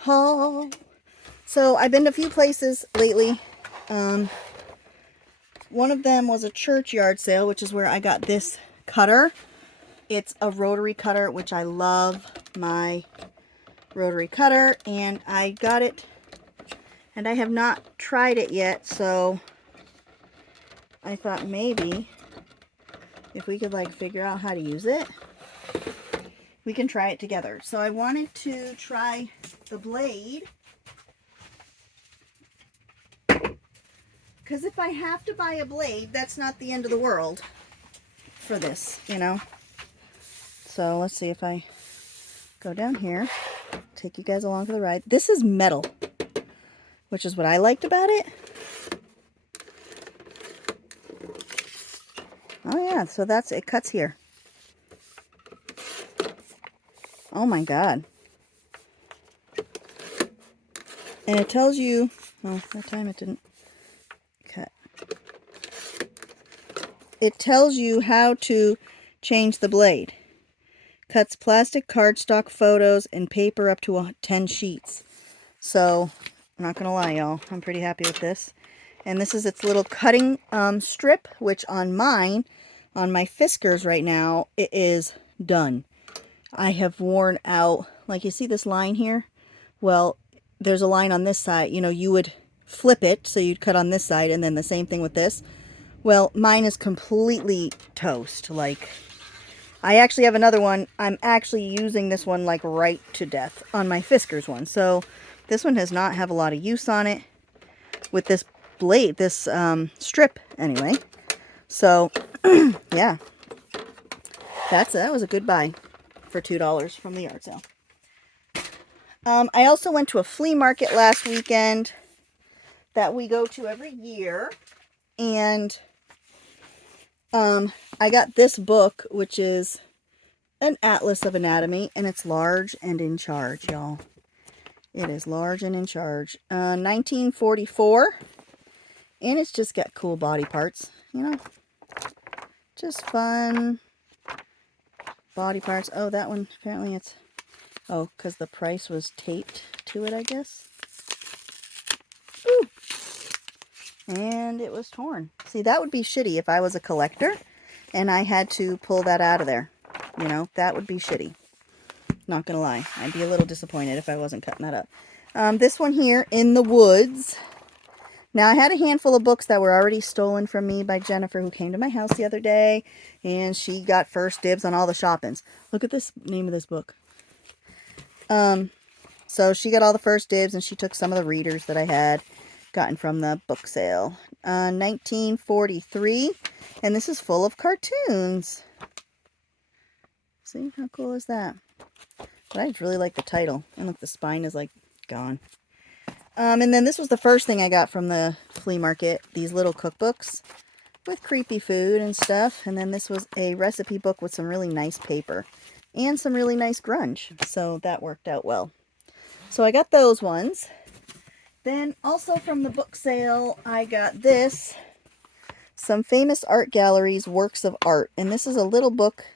haul. So I've been to a few places lately. One of them was a churchyard sale, which is where I got this cutter. It's a rotary cutter, which I love my rotary cutter, and I got it, and I have not tried it yet, so I thought maybe if we could like figure out how to use it, we can try it together. So I wanted to try the blade, because if I have to buy a blade, that's not the end of the world for this, you know. So let's see if I go down here, take you guys along for the ride. This is metal, which is what I liked about it. Oh yeah, so that's, it cuts here. Oh my God. And it tells you, oh, that time it didn't cut. It tells you how to change the blade. Cuts plastic cardstock photos and paper up to 10 sheets. So, I'm not gonna lie, y'all, I'm pretty happy with this. And this is its little cutting strip, which on mine, on my Fiskars right now, it is done. I have worn out, like you see this line here? Well, there's a line on this side. You know, you would flip it, so you'd cut on this side, and then the same thing with this. Well, mine is completely toast. Like, I actually have another one. I'm actually using this one like right to death on my Fiskars one. So this one does not have a lot of use on it with this blade, this strip anyway. So yeah, that was a good buy for $2 from the yard sale. I also went to a flea market last weekend that we go to every year, and I got this book, which is an atlas of anatomy, and it's large and in charge, y'all. It is large and in charge. 1944, and it's just got cool body parts, you know, just fun body parts. Oh, that one, apparently it's, oh, because the price was taped to it, I guess. Ooh. And it was torn. See, that would be shitty if I was a collector and I had to pull that out of there. You know, that would be shitty. Not gonna lie. I'd be a little disappointed if I wasn't cutting that up. This one here, In the Woods. Now, I had a handful of books that were already stolen from me by Jennifer, who came to my house the other day, and she got first dibs on all the shoppings. Look at this name of this book. So she got all the first dibs, and she took some of the readers that I had gotten from the book sale. 1943, and this is full of cartoons. See, how cool is that? But I really like the title. And look, the spine is like gone. And then this was the first thing I got from the flea market. These little cookbooks with creepy food and stuff. And then this was a recipe book with some really nice paper. And some really nice grunge. So that worked out well. So I got those ones. Then also from the book sale, I got this. Some Famous Art Galleries Works of Art. And this is a little book.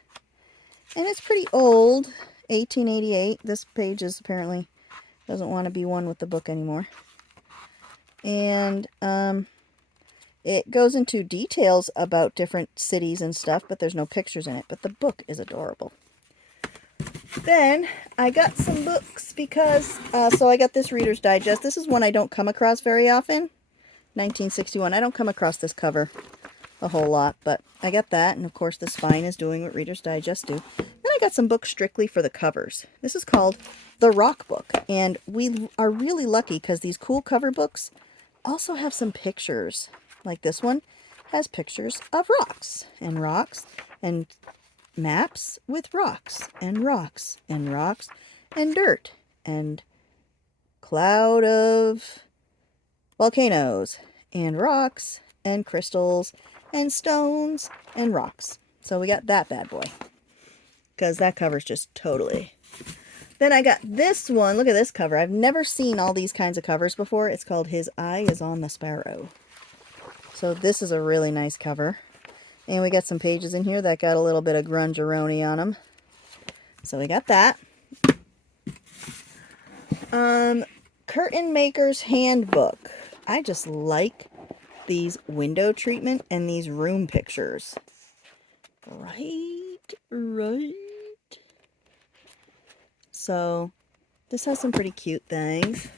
And it's pretty old. 1888. This page is apparently doesn't want to be one with the book anymore. And it goes into details about different cities and stuff, but there's no pictures in it. But the book is adorable. Then I got some books because, so I got this Reader's Digest. This is one I don't come across very often. 1961. I don't come across this cover a whole lot, but I got that. And of course the spine is doing what Reader's Digest do. Then I got some books strictly for the covers. This is called The Rock Book. And we are really lucky because these cool cover books also have some pictures. Like this one has pictures of rocks and maps with rocks and rocks and rocks and dirt and cloud of volcanoes and rocks and crystals and stones and rocks. So we got that bad boy because that cover's just totally. Then I got this one. Look at this cover. I've never seen all these kinds of covers before. It's called His Eye is on the Sparrow. So this is a really nice cover. And we got some pages in here that got a little bit of grunge-a-roni on them. So we got that. Curtain Maker's Handbook. I just like these window treatment and these room pictures. Right. So, this has some pretty cute things.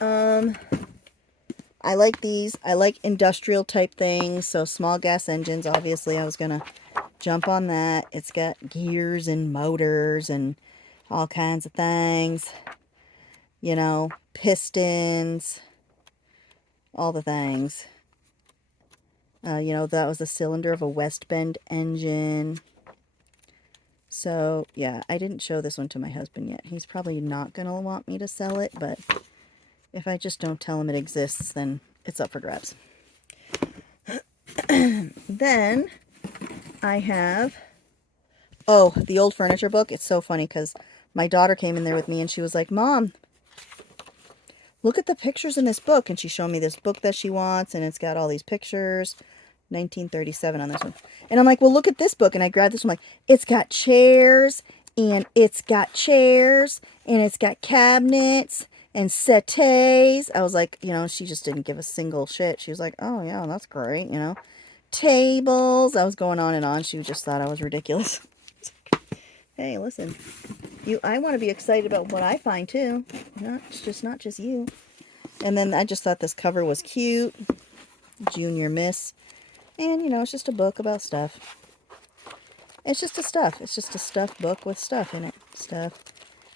I like these. I like industrial type things. So, small gas engines, obviously, I was going to jump on that. It's got gears and motors and all kinds of things. You know, pistons, all the things. You know, that was the cylinder of a West Bend engine. So, yeah, I didn't show this one to my husband yet. He's probably not going to want me to sell it, but if I just don't tell him it exists, then it's up for grabs. Then I have, oh, the old furniture book. It's so funny because my daughter came in there with me and she was like, Mom, look at the pictures in this book. And she showed me this book that she wants, and it's got all these pictures. 1937 on this one. And I'm like, well, look at this book. And I grabbed this one, like, it's got chairs, and it's got chairs, and it's got cabinets, and settees. I was like, you know, she just didn't give a single shit. She was like, oh, yeah, that's great, you know. Tables. I was going on and on. She just thought I was ridiculous. Hey, listen. I want to be excited about what I find, too. Not just you. And then I just thought this cover was cute. Junior Miss. And, you know, it's just a book about stuff. It's just a stuff. It's just a stuff book with stuff in it. Stuff.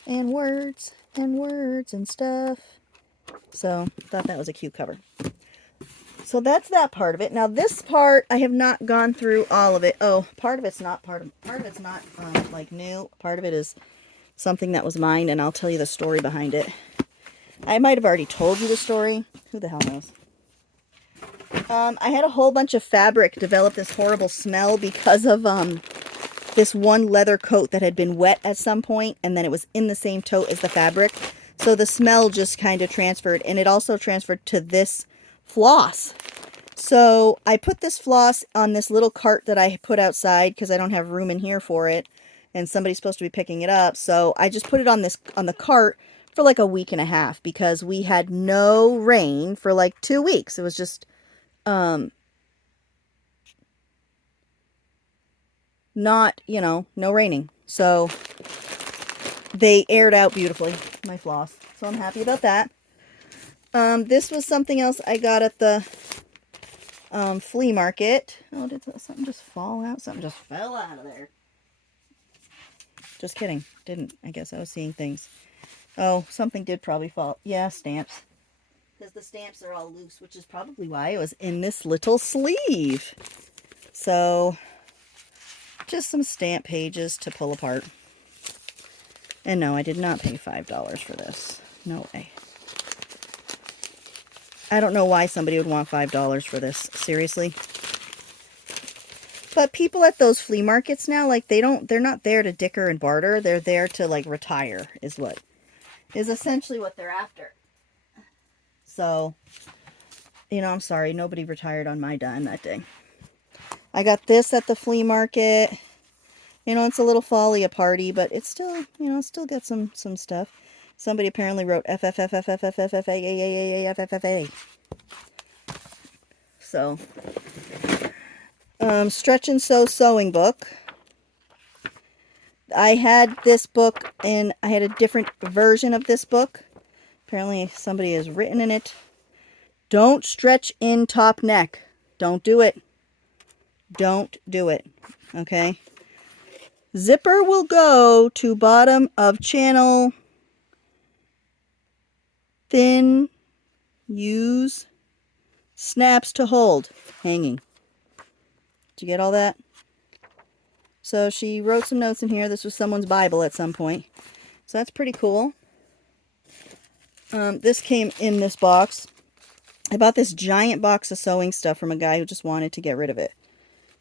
And words. And words and stuff. So, thought that was a cute cover. So, that's that part of it. Now, this part, I have not gone through all of it. Oh, part of it's not like new. Part of it is something that was mine, and I'll tell you the story behind it. I might have already told you the story. Who the hell knows? I had a whole bunch of fabric develop this horrible smell because of this one leather coat that had been wet at some point, and then it was in the same tote as the fabric. So the smell just kind of transferred, and it also transferred to this floss. So I put this floss on this little cart that I put outside because I don't have room in here for it, and somebody's supposed to be picking it up. So I just put it on the cart for like a week and a half because we had no rain for like 2 weeks. It was just not, you know, no raining. So they aired out beautifully, my floss. So I'm happy about that. This was something else I got at the flea market. Oh, did something just fall out? Something just fell out of there. Just kidding. Didn't. I guess I was seeing things. Oh, something did probably fall. Yeah, stamps. Because the stamps are all loose, which is probably why it was in this little sleeve. So, just some stamp pages to pull apart. And no, I did not pay $5 for this. No way. I don't know why somebody would want $5 for this. Seriously. But people at those flea markets now, like, they're not there to dicker and barter. They're there to, like, retire, is essentially what they're after. So, you know, I'm sorry. Nobody retired on my dime that day. I got this at the flea market. You know, it's a little folly a party, but it's still, you know, still got some stuff. Somebody apparently wrote FFFFFFFFA. So, Stretch and Sew sewing book. I had this book, and I had a different version of this book. Apparently, somebody has written in it, don't stretch in top neck. Don't do it. Don't do it. Okay? Zipper will go to bottom of channel. Thin. Use. Snaps to hold. Hanging. Did you get all that? So she wrote some notes in here. This was someone's Bible at some point. So that's pretty cool. This came in this box. I bought this giant box of sewing stuff from a guy who just wanted to get rid of it.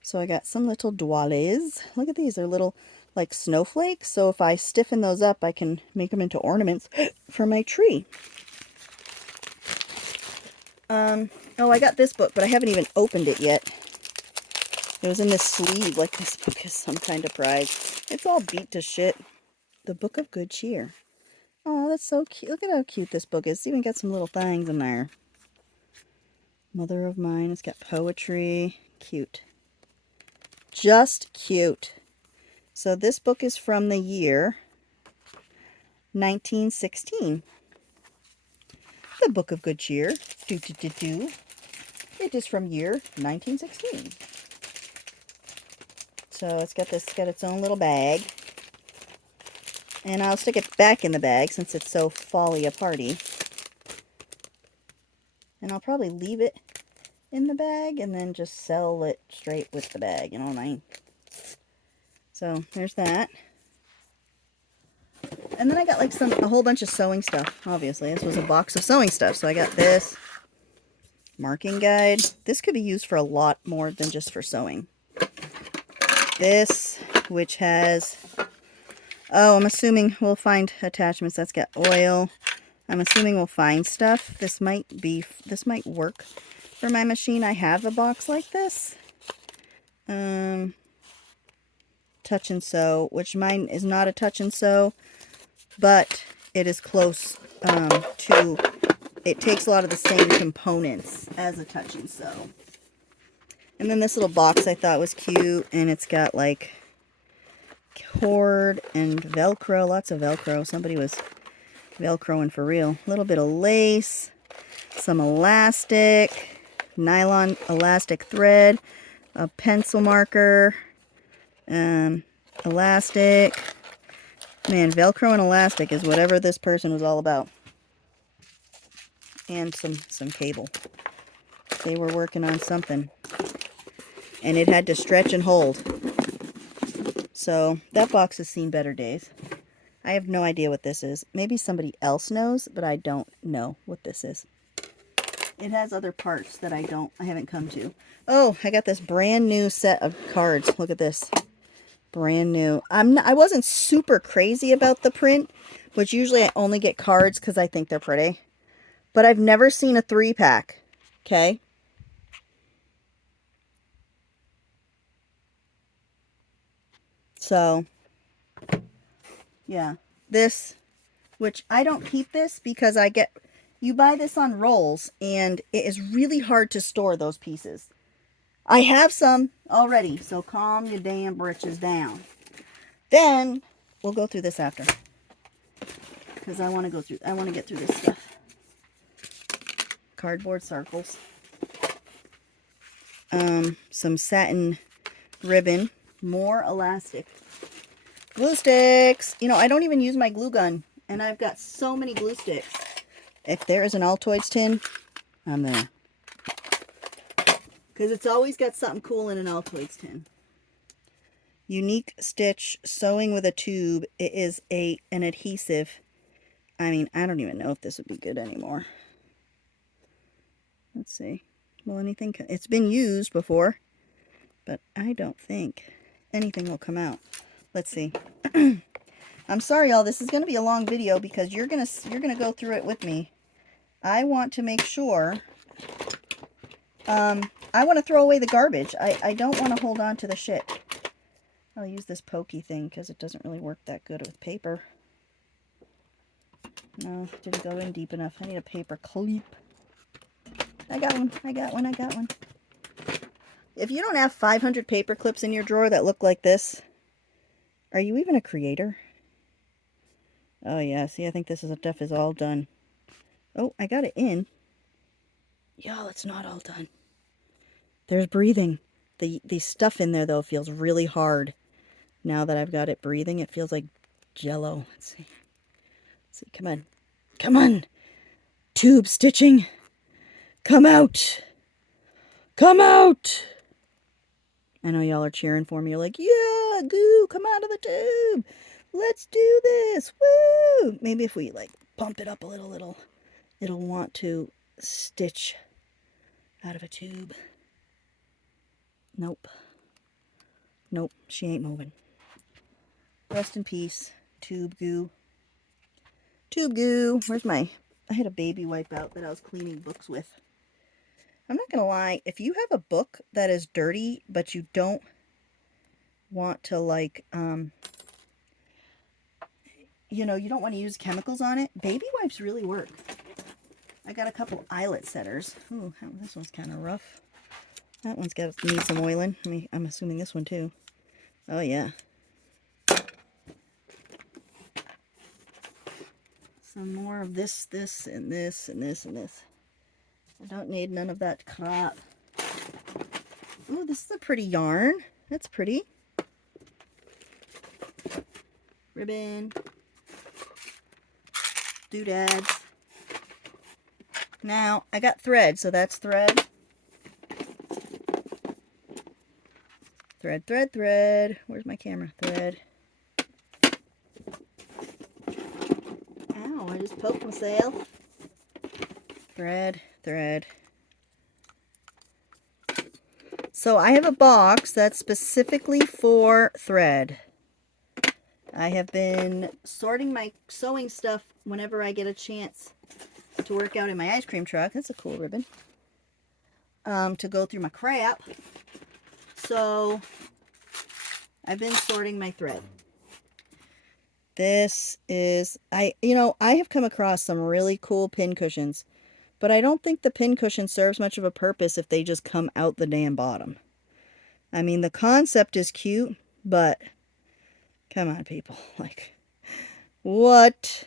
So I got some little doilies. Look at these. They're little, like, snowflakes. So if I stiffen those up, I can make them into ornaments for my tree. Oh, I got this book, but I haven't even opened it yet. It was in this sleeve, like this book is some kind of prize. It's all beat to shit. The Book of Good Cheer. Oh, that's so cute. Look at how cute this book is. It's even got some little things in there. Mother of Mine. It's got poetry. Cute. Just cute. So this book is from the year 1916. The Book of Good Cheer. Do, do, do, do. It is from year 1916. So it's got its own little bag. And I'll stick it back in the bag since it's so folly a party. And I'll probably leave it in the bag and then just sell it straight with the bag, you know what I mean? So there's that. And then I got like a whole bunch of sewing stuff, obviously. This was a box of sewing stuff. So I got this marking guide. This could be used for a lot more than just for sewing. This, which has, oh, I'm assuming we'll find attachments. That's got oil. I'm assuming we'll find stuff. This might work for my machine. I have a box like this. Touch and sew, which mine is not a touch and sew, but it is close to, it takes a lot of the same components as a touch and sew. And then this little box I thought was cute, and it's got like cord and Velcro, lots of Velcro. Somebody was Velcroing for real. A little bit of lace, some elastic, nylon elastic thread, a pencil marker, elastic. Man, Velcro and elastic is whatever this person was all about. And some cable. They were working on something. And it had to stretch and hold. So that box has seen better days. I have no idea what this is. Maybe somebody else knows, but I don't know what this is. It has other parts that I haven't come to. Oh, I got this brand new set of cards. Look at this. Brand new. I wasn't super crazy about the print, which usually I only get cards because I think they're pretty. But I've never seen a 3-pack. Okay. So, yeah. This, which I don't keep this because you buy this on rolls and it is really hard to store those pieces. I have some already, so calm your damn britches down. Then we'll go through this after, because I want to get through this stuff. Cardboard circles, some satin ribbon, more elastic, glue sticks. You know, I don't even use my glue gun, and I've got so many glue sticks. If there is an Altoids tin, I'm there. Because it's always got something cool in an Altoids tin. Unique Stitch Sewing with a Tube. It is an adhesive. I mean, I don't even know if this would be good anymore. Let's see. Will anything... It's been used before, but I don't think anything will come out. Let's see. I'm sorry, y'all. This is going to be a long video because you're gonna go through it with me. I want to make sure... I want to throw away the garbage. I don't want to hold on to the shit. I'll use this pokey thing because it doesn't really work that good with paper. No, didn't go in deep enough. I need a paper clip. I got one. I got one. I got one. If you don't have 500 paper clips in your drawer that look like this, are you even a creator? Oh yeah, see, I think this stuff is all done. Oh, I got it in. Y'all, it's not all done. There's breathing. The stuff in there, though, feels really hard. Now that I've got it breathing, it feels like Jello. Let's see. Let's see. Come on. Come on. Tube stitching. Come out. Come out. I know y'all are cheering for me. You're like, yeah, goo, come out of the tube. Let's do this. Woo. Maybe if we, like, pump it up a little, it'll want to stitch out of a tube. Nope. Nope, she ain't moving. Rest in peace, tube goo. Tube goo. Where's I had a baby wipe out that I was cleaning books with. I'm not going to lie. If you have a book that is dirty, but you don't want to, like, you know, you don't want to use chemicals on it, baby wipes really work. I got a couple eyelet setters. Ooh, this one's kind of rough. That one's got need some oiling. I'm assuming this one too. Oh yeah. Some more of this, and this, and this, and this. I don't need none of that crap. Ooh, this is a pretty yarn. That's pretty. Ribbon. Doodads. Now, I got thread, so that's thread. Thread, thread, thread. Where's my camera? Thread. Ow, I just poked myself. Thread, thread. So I have a box that's specifically for thread. I have been sorting my sewing stuff whenever I get a chance to work out in my ice cream truck. That's a cool ribbon. To go through my crap. So I've been sorting my thread. This is, I have come across some really cool pin cushions, but I don't think the pin cushion serves much of a purpose if they just come out the damn bottom. I mean, the concept is cute, but come on, people. Like, what?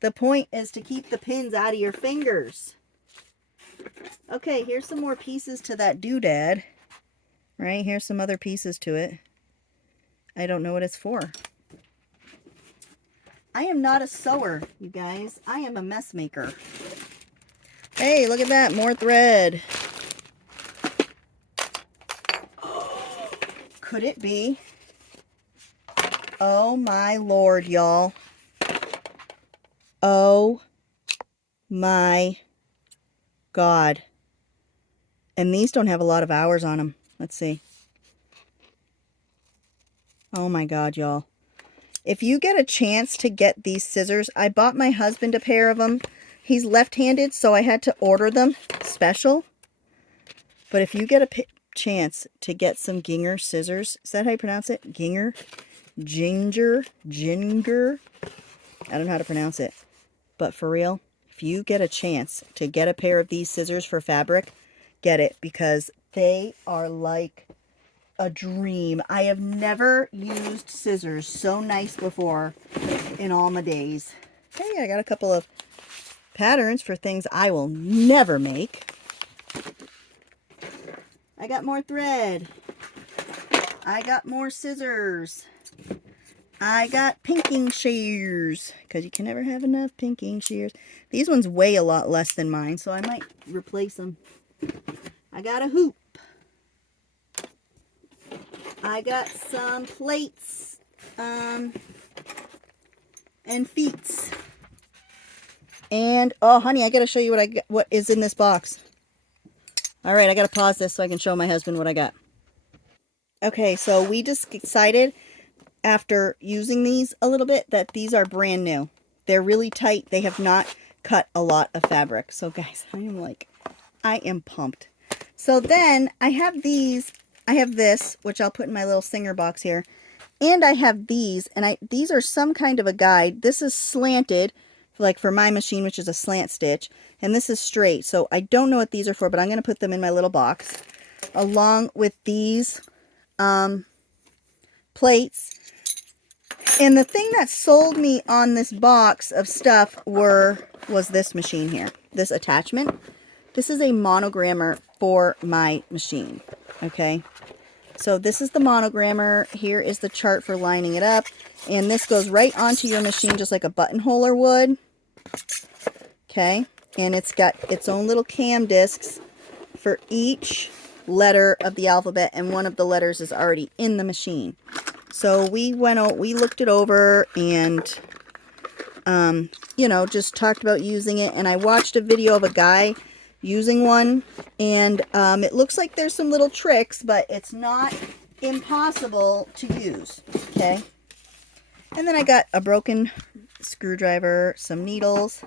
The point is to keep the pins out of your fingers. Okay, here's some more pieces to that doodad. Right, here's some other pieces to it. I don't know what it's for. I am not a sewer, you guys. I am a mess maker. Hey, look at that. More thread. Could it be? Oh my Lord, y'all. Oh my God. And these don't have a lot of hours on them. Let's see. Oh my God, y'all. If you get a chance to get these scissors, I bought my husband a pair of them. He's left-handed, so I had to order them special. But if you get a chance to get some Ginger scissors, is that how you pronounce it? Ginger? Ginger? I don't know how to pronounce it. But for real, if you get a chance to get a pair of these scissors for fabric, get it, because they are like a dream. I have never used scissors so nice before in all my days. Hey, I got a couple of patterns for things I will never make. I got more thread. I got more scissors. I got pinking shears, because you can never have enough pinking shears. These ones weigh a lot less than mine, so I might replace them. I got a hoop. I got some plates and feet. And, oh, honey, I got to show you what is in this box. All right, I got to pause this so I can show my husband what I got. Okay, so we just decided after using these a little bit that these are brand new. They're really tight. They have not cut a lot of fabric. So, guys, I am pumped. So then I have these. I have this, which I'll put in my little Singer box here. And I have these, and these are some kind of a guide. This is slanted, like for my machine, which is a slant stitch. And this is straight. So I don't know what these are for, but I'm going to put them in my little box. Along with these plates. And the thing that sold me on this box of stuff was this machine here. This attachment. This is a monogrammer for my machine. Okay. So this is the monogrammer. Here is the chart for lining it up. And this goes right onto your machine just like a buttonholer would. Okay. And it's got its own little cam discs for each letter of the alphabet. And one of the letters is already in the machine. So we looked it over and, just talked about using it. And I watched a video of a guy using one, and it looks like there's some little tricks, but it's not impossible to use. Okay. And then I got a broken screwdriver, some needles.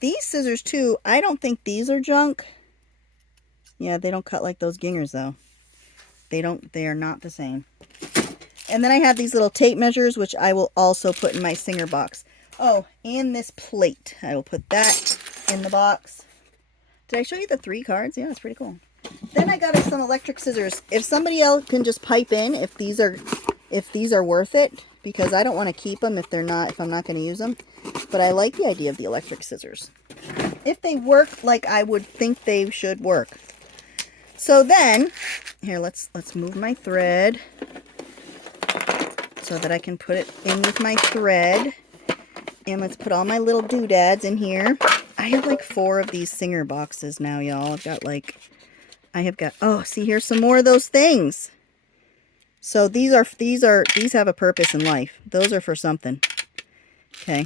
These scissors too, I don't think these are junk. Yeah, they don't cut like those Gingers though. They are not the same. And then I have these little tape measures, which I will also put in my Singer box. Oh, and this plate. I will put that in the box. Did I show you the 3 cards? Yeah, it's pretty cool. Then I got us some electric scissors. If somebody else can just pipe in if these are worth it, because I don't want to keep them if I'm not going to use them. But I like the idea of the electric scissors. If they work like I would think they should work. So then, here, let's move my thread so that I can put it in with my thread. And let's put all my little doodads in here. I have like 4 of these Singer boxes now, y'all. Oh, see, here's some more of those things. So these have a purpose in life. Those are for something. Okay.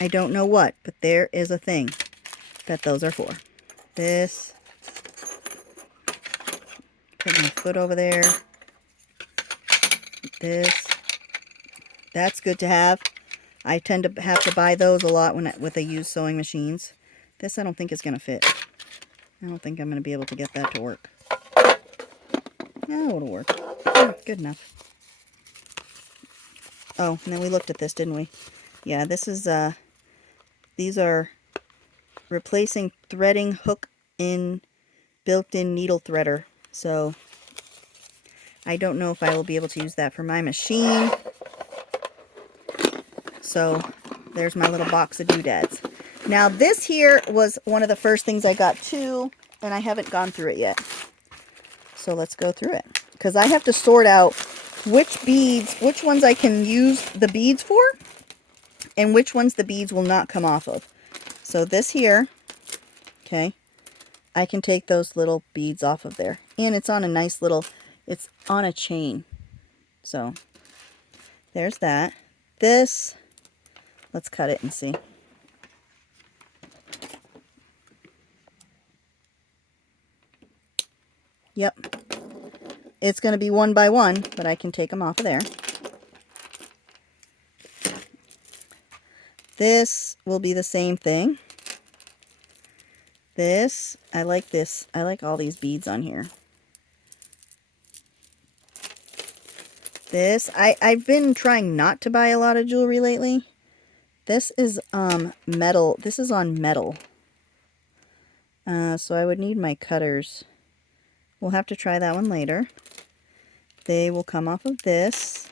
I don't know what, but there is a thing that those are for. This. Put my foot over there. This. That's good to have. I tend to have to buy those a lot with the used sewing machines. This I don't think is going to fit. I don't think I'm going to be able to get that to work. Yeah, it'll work. Good enough. Oh, and then we looked at this, didn't we? Yeah, this is, these are replacing threading hook in built-in needle threader. So, I don't know if I will be able to use that for my machine. So, there's my little box of doodads. Now, this here was one of the first things I got too, and I haven't gone through it yet. So, let's go through it. Because I have to sort out which ones I can use the beads for, and which ones the beads will not come off of. So this here, okay, I can take those little beads off of there. And it's on a nice little, it's on a chain. So there's that. This, let's cut it and see. Yep. It's going to be 1 by 1, but I can take them off of there. This will be the same thing. This, I like this. I like all these beads on here. This, I've been trying not to buy a lot of jewelry lately. This is metal. This is on metal. So I would need my cutters. We'll have to try that one later. They will come off of this.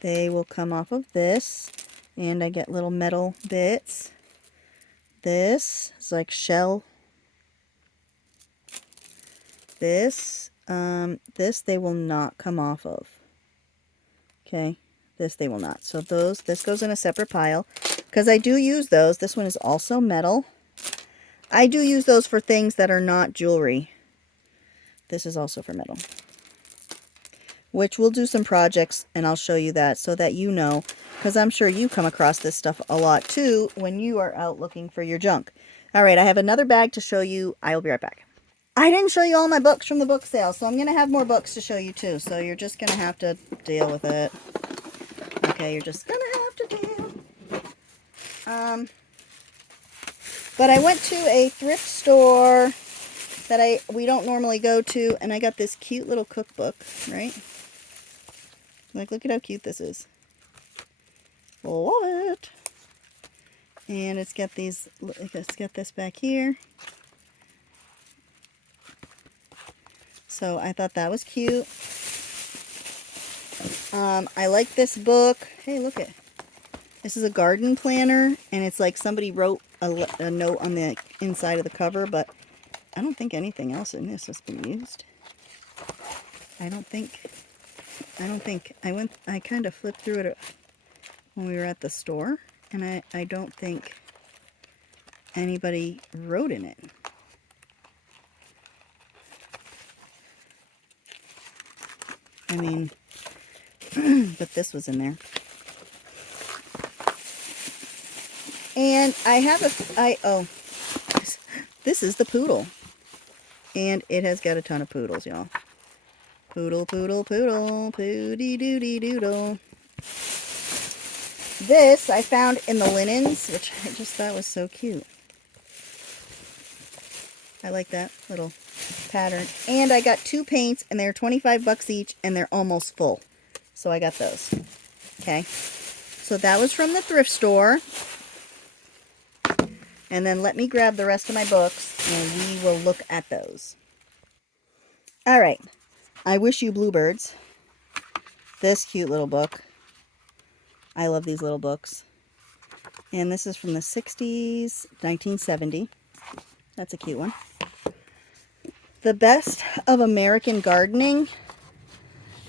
They will come off of this. And I get little metal bits. This is like shell. This they will not come off of. Okay, this they will not. So this goes in a separate pile. Because I do use those. This one is also metal. I do use those for things that are not jewelry. This is also for metal. Which we'll do some projects and I'll show you that so that you know. Because I'm sure you come across this stuff a lot too when you are out looking for your junk. Alright, I have another bag to show you. I will be right back. I didn't show you all my books from the book sale, so I'm going to have more books to show you too. So you're just going to have to deal with it. Okay, you're just going to have to deal. But I went to a thrift store that we don't normally go to, and I got this cute little cookbook, right? Like, look at how cute this is. Love it. And it's got these, it's got this back here. So I thought that was cute. I like this book. Hey, look it. This is a garden planner, and it's like somebody wrote a note on the inside of the cover, but I don't think anything else in this has been used. I don't think. I kind of flipped through it when we were at the store, and I don't think anybody wrote in it. I mean, but this was in there. And I have this is the poodle. And it has got a ton of poodles, y'all. Poodle, poodle, poodle, poodie doodie doodle. This I found in the linens, which I just thought was so cute. I like that little pattern. And I got 2 paints, and they're 25 bucks each, and they're almost full. So I got those. Okay. So that was from the thrift store. And then let me grab the rest of my books, and we will look at those. All right. I Wish You Bluebirds. This cute little book. I love these little books. And this is from the 60s, 1970. That's a cute one. The Best of American Gardening.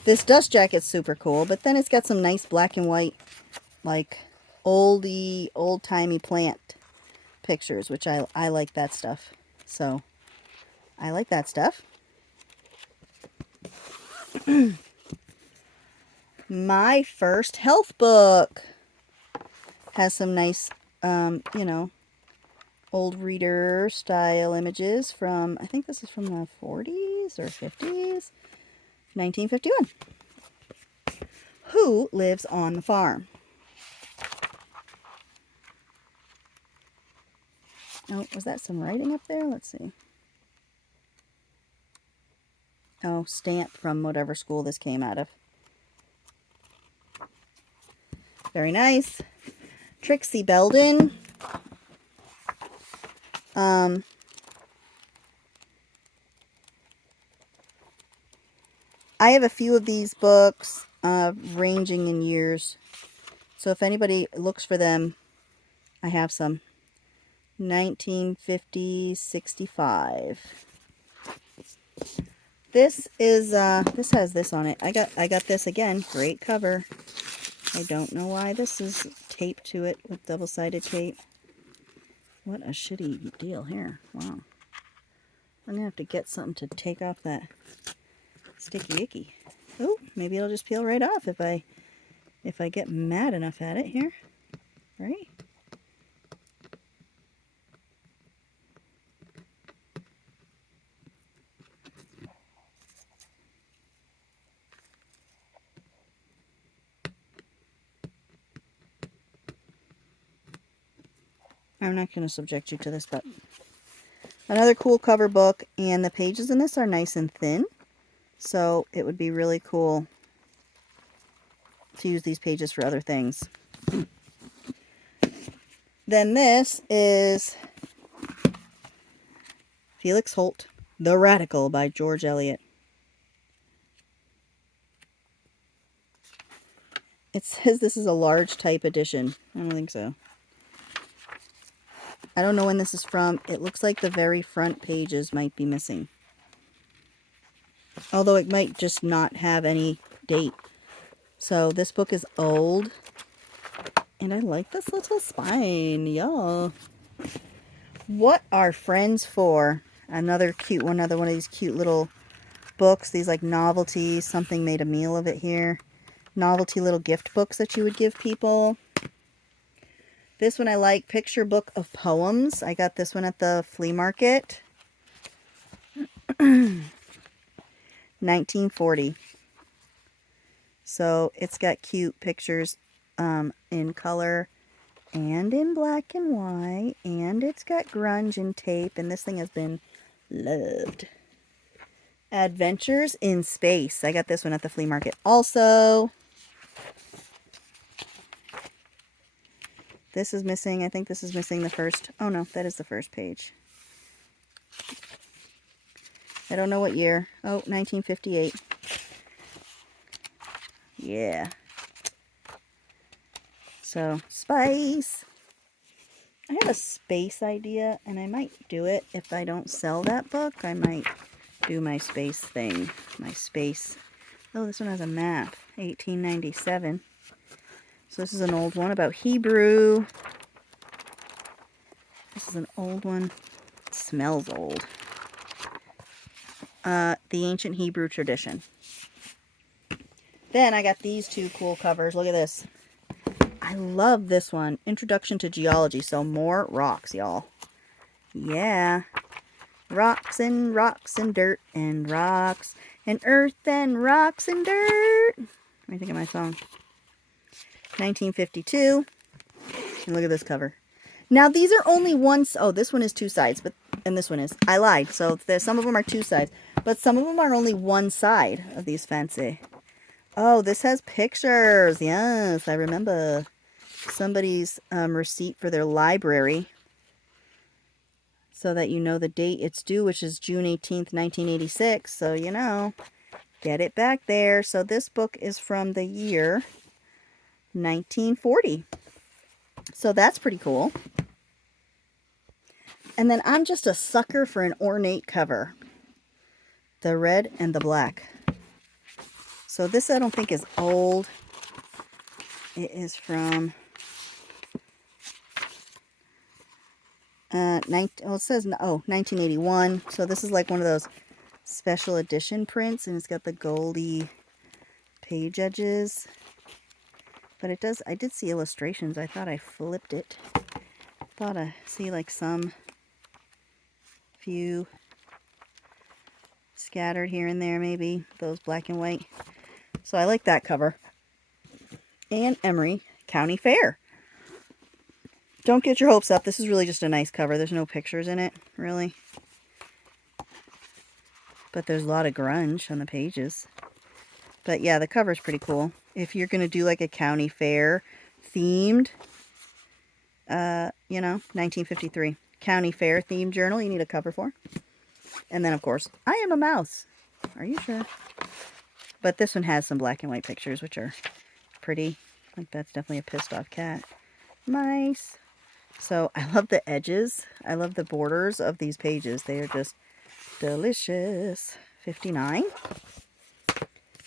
This dust jacket's super cool, but then it's got some nice black and white, like oldie, old-timey plant pictures, which I like that stuff. So, I like that stuff. My First Health Book has some nice, you know, old reader style images from, I think this is from the 40s or 50s, 1951. Who Lives on the Farm? Oh, was that some writing up there? Let's see. Oh, stamp from whatever school this came out of. Very nice. Trixie Belden. I have a few of these books ranging in years. So if anybody looks for them, I have some. 1950, 65. This is this has this on it. I got this again. Great cover. I don't know why this is taped to it with double-sided tape. What a shitty deal here. Wow. I'm gonna have to get something to take off that sticky icky. Oh, maybe it'll just peel right off if I get mad enough at it here. Right? I'm not going to subject you to this, but another cool cover book, and the pages in this are nice and thin, so it would be really cool to use these pages for other things. Then this is Felix Holt, The Radical by George Eliot. It says this is a large type edition. I don't think so. I don't know when this is from. It looks like the very front pages might be missing. Although it might just not have any date. So this book is old. And I like this little spine. Y'all. What Are Friends For? Another cute one. Another one of these cute little books. These like novelties. Something made a meal of it here. Novelty little gift books that you would give people. This one I like, Picture Book of Poems. I got this one at the flea market. 1940. So it's got cute pictures in color and in black and white. And it's got grunge and tape. And this thing has been loved. Adventures in Space. I got this one at the flea market also. This is missing. I think this is missing the first. Oh no, that is the first page. I don't know what year. Oh, 1958. Yeah. So, spice. I have a space idea, and I might do it. If I don't sell that book, I might do my space thing. My space. Oh, this one has a map. 1897. So this is an old one about Hebrew. This is an old one. It smells old. The Ancient Hebrew Tradition. Then I got these two cool covers. Look at this. I love this one. Introduction to Geology. So more rocks, y'all. Yeah. Rocks and dirt and rocks and earth and rocks and dirt. What do you think of my song? 1952. And look at this cover. Now these are only oh, this one is 2 sides, and this one is. I lied. So some of them are 2 sides, but some of them are only 1 side of these fancy. Oh, this has pictures. Yes, I remember somebody's receipt for their library, so that you know the date it's due, which is June 18th, 1986. So, you know, get it back there. So this book is from the year 1940. So that's pretty cool. And then I'm just a sucker for an ornate cover. The red and the black. So this I don't think is old. It is from it says 1981. So this is like one of those special edition prints, and it's got the goldy page edges. But it does, I did see illustrations. I thought I flipped it. Thought I see like some few scattered here and there, maybe those black and white. So I like that cover. And Emory County Fair. Don't get your hopes up. This is really just a nice cover. There's no pictures in it, really. But there's a lot of grunge on the pages. But yeah, the cover's pretty cool. If you're going to do like a county fair themed, you know, 1953 county fair themed journal, you need a cover for. And then, of course, I am a mouse. Are you sure? But this one has some black and white pictures, which are pretty. Like, that's definitely a pissed off cat. Nice. So I love the edges. I love the borders of these pages. They are just delicious. 59.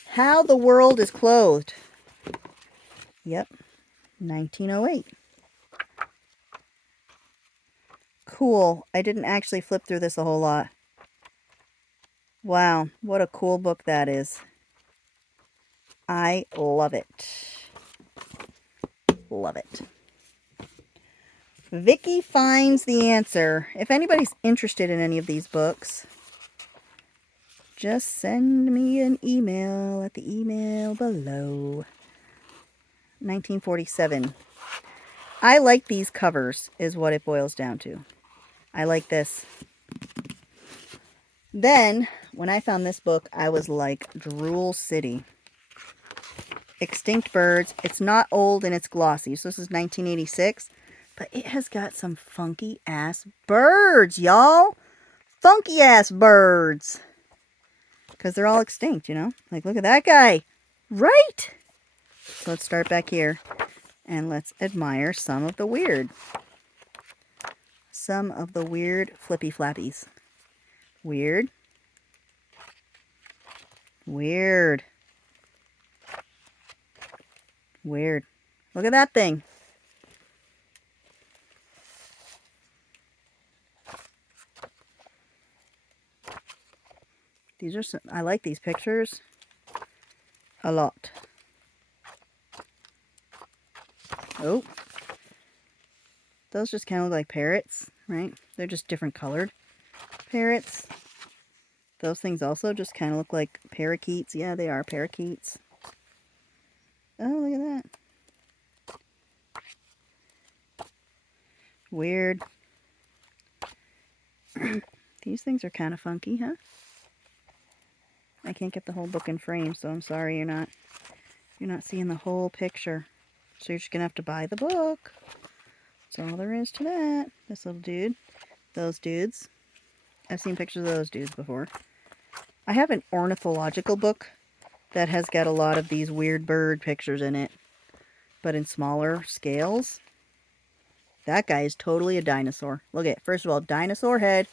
How the World is Clothed. Yep. 1908. Cool. I didn't actually flip through this a whole lot. Wow. What a cool book that is. I love it. Love it. Vicky Finds the Answer. If anybody's interested in any of these books, just send me an email at the email below. 1947. I like these covers, is what it boils down to. I like this. Then, when I found this book, I was like, Drool City. Extinct Birds. It's not old and it's glossy. So this is 1986. But it has got some funky ass birds, y'all. Funky ass birds. Because they're all extinct, you know. Like, look at that guy. Right? So let's start back here. And let's admire some of the weird. Some of the weird flippy flappies. Weird. Weird. Weird. Look at that thing. These are some, I like these pictures a lot. Oh. Those just kind of look like parrots, right? They're just different colored parrots. Those things also just kind of look like parakeets. Yeah, they are parakeets. Oh, look at that. Weird. These things are kind of funky, huh? I can't get the whole book in frame, so I'm sorry you're not seeing the whole picture. So you're just gonna have to buy the book. That's all there is to that. This little dude. Those dudes. I've seen pictures of those dudes before. I have an ornithological book that has got a lot of these weird bird pictures in it, but in smaller scales. That guy is totally a dinosaur. Look at it. First of all, dinosaur head,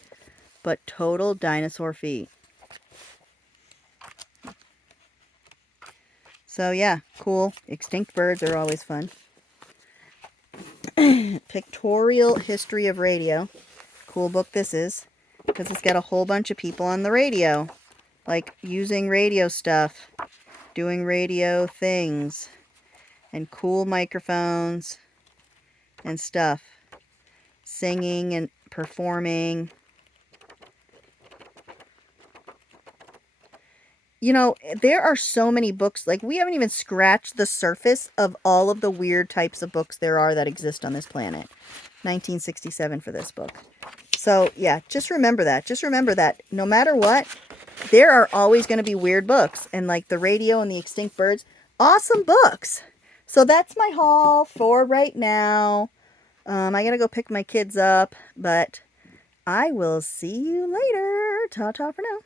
but total dinosaur feet. So yeah, cool. Extinct birds are always fun. Pictorial History of Radio. Cool book this is, because it's got a whole bunch of people on the radio. Like, using radio stuff, doing radio things, and cool microphones and stuff. Singing and performing. You know, there are so many books. Like, we haven't even scratched the surface of all of the weird types of books there are that exist on this planet. 1967 for this book. So, yeah, just remember that. Just remember that no matter what, there are always going to be weird books. And like the radio and the extinct birds, awesome books. So that's my haul for right now. I got to go pick my kids up, but I will see you later. Ta-ta for now.